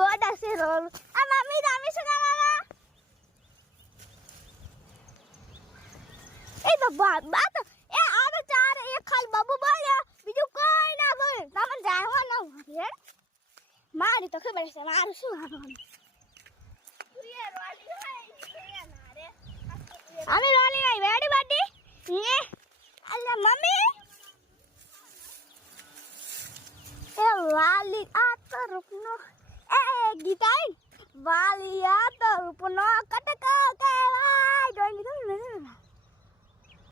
ગોડા છે રોલ આ મમ્મી તમે શું કરાલા એ તો બા તો એ આ તો ચાર એક ખાલી બાબુ બોલ્યા બીજું કોઈ ના બોલ તમને જાવા ન હે મારી તો ખબર છે મારું શું હારવાનું અમે રોલી નહીં વેડી બાડી ને અલ્લા મમ્મી એ વાલી આ તો રૂપનો એ ગીતાઈ વાલી આ તો રૂપનો